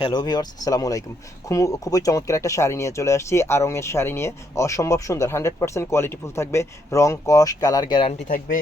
Hello viewers, আসসালামু আলাইকুম। খুবই চমৎকার একটা শাড়ি নিয়ে চলে আসছি। আড়ংয়ের শাড়ি নিয়ে অসম্ভব সুন্দর 100% কোয়ালিটিফুল থাকবে। রং কস কালার গ্যারান্টি থাকবে।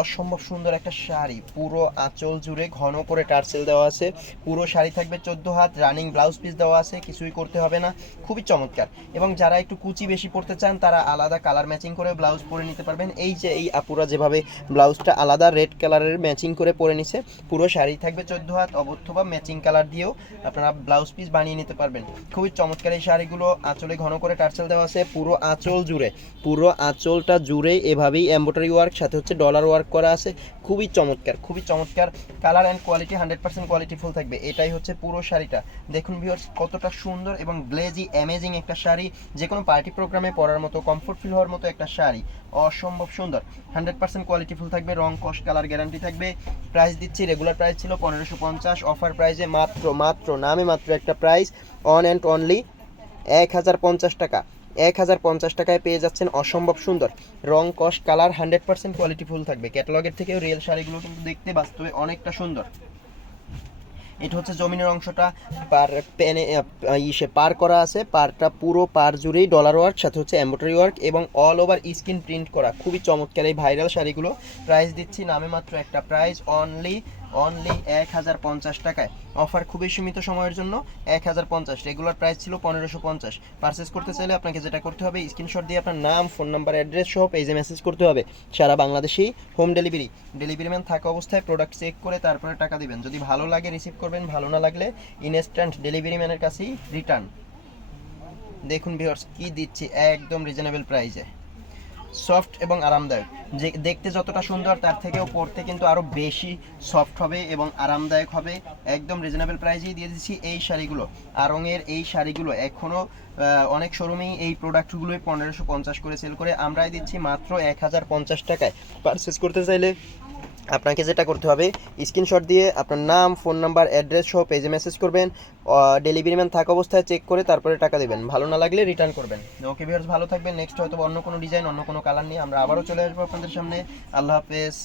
অসম্ভব সুন্দর একটা শাড়ি, পুরো আঁচল জুড়ে ঘন করে টার্সেল দেওয়া আছে। পুরো শাড়ি থাকবে 14 হাত, রানিং ব্লাউজ পিস দেওয়া আছে, কিছুই করতে হবে না। খুবই চমৎকার। এবং যারা একটু কুচি বেশি পড়তে চান তারা আলাদা কালার ম্যাচিং করে ব্লাউজ পরে নিতে পারবেন। এই যে এই আপুরা যেভাবে ব্লাউজটা আলাদা রেড কালারের ম্যাচিং করে পরে নিছে, পুরো শাড়ি থাকবে 14 হাত, অথবা ম্যাচিং কালার দিয়েও আপনারা ব্লাউজ পিস বানিয়ে নিতে পারবেন। খুবই চমৎকার এই শাড়িগুলো। আঁচলে ঘন করে টার্সেল দেওয়া আছে, পুরো আঁচল জুড়ে, পুরো আঁচলটা জুড়ে এভাবেই এমব্রয়ডারি ওয়ার্ক, সাথে হচ্ছে ডলার ওয়ার্ক করা আছে। খুবই চমৎকার, খুবই চমৎকার। কালার অ্যান্ড কোয়ালিটি 100% কোয়ালিটিফুল থাকবে। এটাই হচ্ছে পুরো শাড়িটা। দেখুন ভিউয়ার্স, কতটা সুন্দর এবং গ্লেজি অ্যামেজিং একটা শাড়ি। যে কোনো পার্টি প্রোগ্রামে পরার মতো, কমফোর্ট ফিল হওয়ার মতো একটা শাড়ি। অসম্ভব সুন্দর, 100% কোয়ালিটিফুল থাকবে। রং কস কালার গ্যারান্টি থাকবে। প্রাইস দিচ্ছি, রেগুলার প্রাইস ছিল 1550, অফার প্রাইসে মাত্র মাত্র নামে মাত্র একটা প্রাইস, অন অ্যান্ড অনলি 1050 টাকা। 1050 টাকায় পেয়ে যাচ্ছেন অসম্ভব সুন্দর রং কস কালার 100% কোয়ালিটিফুল থাকবে। ক্যাটালগের থেকেও রিয়েল শাড়িগুলো কিন্তু দেখতে বাস্তবে অনেকটা সুন্দর। এটা হচ্ছে জমিনের অংশটা, পার প্যানে পার করা আছে। পারটা পুরো পার জুড়েই ডলার ওয়ার্ক, সাথে হচ্ছে এমব্রয়ডারি ওয়ার্ক এবং অল ওভার স্ক্রিন প্রিন্ট করা। খুবই চমৎকার এই ভাইরাল শাড়িগুলো। প্রাইস দিচ্ছি নামে মাত্র একটা প্রাইস, অনলি অনলি 1050 টাকায়। অফার খুবই সীমিত সময়ের জন্য, 1050। রেগুলার প্রাইস ছিল 1550। পারচেস করতে চাইলে আপনাকে যেটা করতে হবে, স্ক্রিনশট দিয়ে আপনার নাম, ফোন নাম্বার, অ্যাড্রেস সহ পেজে মেসেজ করতে হবে। সারা বাংলাদেশেই হোম ডেলিভারি। ডেলিভারি ম্যান থাকা অবস্থায় প্রোডাক্ট চেক করে তারপরে টাকা দিবেন। যদি ভালো লাগে রিসিভ করবেন, ভালো না লাগলে ইনস্ট্যান্ট ডেলিভারি ম্যানের কাছেই রিটার্ন। দেখুন ভিউয়ার্স, কি দিচ্ছি একদম রিজনেবল প্রাইসে। সফট এবং আরামদায়ক। যে দেখতে যতটা সুন্দর তার থেকেও পরতে কিন্তু আরও বেশি সফট হবে এবং আরামদায়ক হবে। একদম রিজনেবল প্রাইসেই দিয়ে দিচ্ছি এই শাড়িগুলো। আড়ংয়ের এই শাড়িগুলো এখনও অনেক শোরুমেই এই প্রোডাক্টগুলোই 1550 করে সেল করে, আমরাই দিচ্ছি মাত্র 1050 টাকায়। পারচেস করতে চাইলে আপনাকে যেটা করতে হবে, স্ক্রিনশট দিয়ে আপনার নাম, ফোন নাম্বার, অ্যাড্রেস সহ পেজে মেসেজ করবেন। ডেলিভারি ম্যান থাকা অবস্থায় চেক করে তারপরে টাকা দেবেন। ভালো না লাগলে রিটার্ন করবেন। ওকে ভিউয়ার্স, ভালো থাকবেন। নেক্সট হয়তো অন্য কোনো ডিজাইন, অন্য কোনো কালার নিয়ে আমরা আবারও চলে আসবো আপনাদের সামনে। আল্লাহ হাফেজ।